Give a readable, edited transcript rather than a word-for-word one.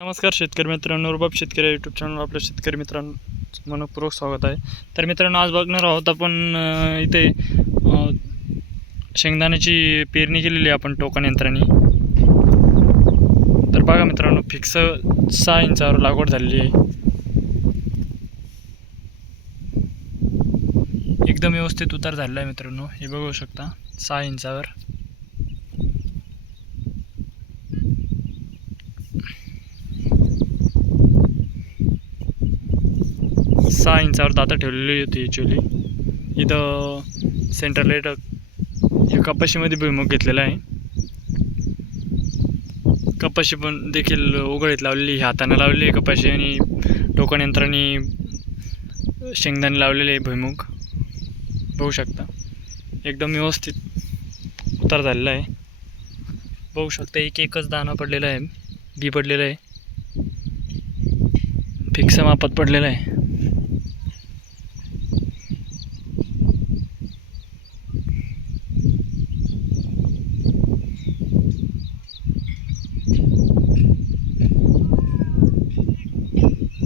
नमस्कार शेतकरी मित्रांनो, रुबाब शेतकरी यूट्यूब चॅनल आपल्या शेतकरी मित्रांचं मनपूर्वक स्वागत आहे. तर मित्रांनो, आज बघणार आहोत आपण इथे शेंगदाण्याची पेरणी केलेली आहे आपण टोकन यंत्राने. तर बघा मित्रांनो, फिक्स 6 इंचावर लागवड झालेली आहे. एकदम व्यवस्थित उतार झालेला आहे मित्रांनो, हे बघू शकता 6 इंचावर. सहा इंचावर दाता ठेवलेली होती ॲक्च्युली. इथं सेंट्रल लाईट या कपाशीमध्ये भुईमुग घेतलेला आहे. कपाशी पण देखील उघडीत लावलेली, हाताने लावलेली आहे कपाशी, आणि टोकन यंत्राने शेंगदाणे लावलेले आहे भुईमुग. बघू शकता एकदम व्यवस्थित उतार झालेला आहे. बघू शकता एकच दाणा पडलेला आहे, बी पडलेला आहे, फिक्स मापात पडलेला आहे.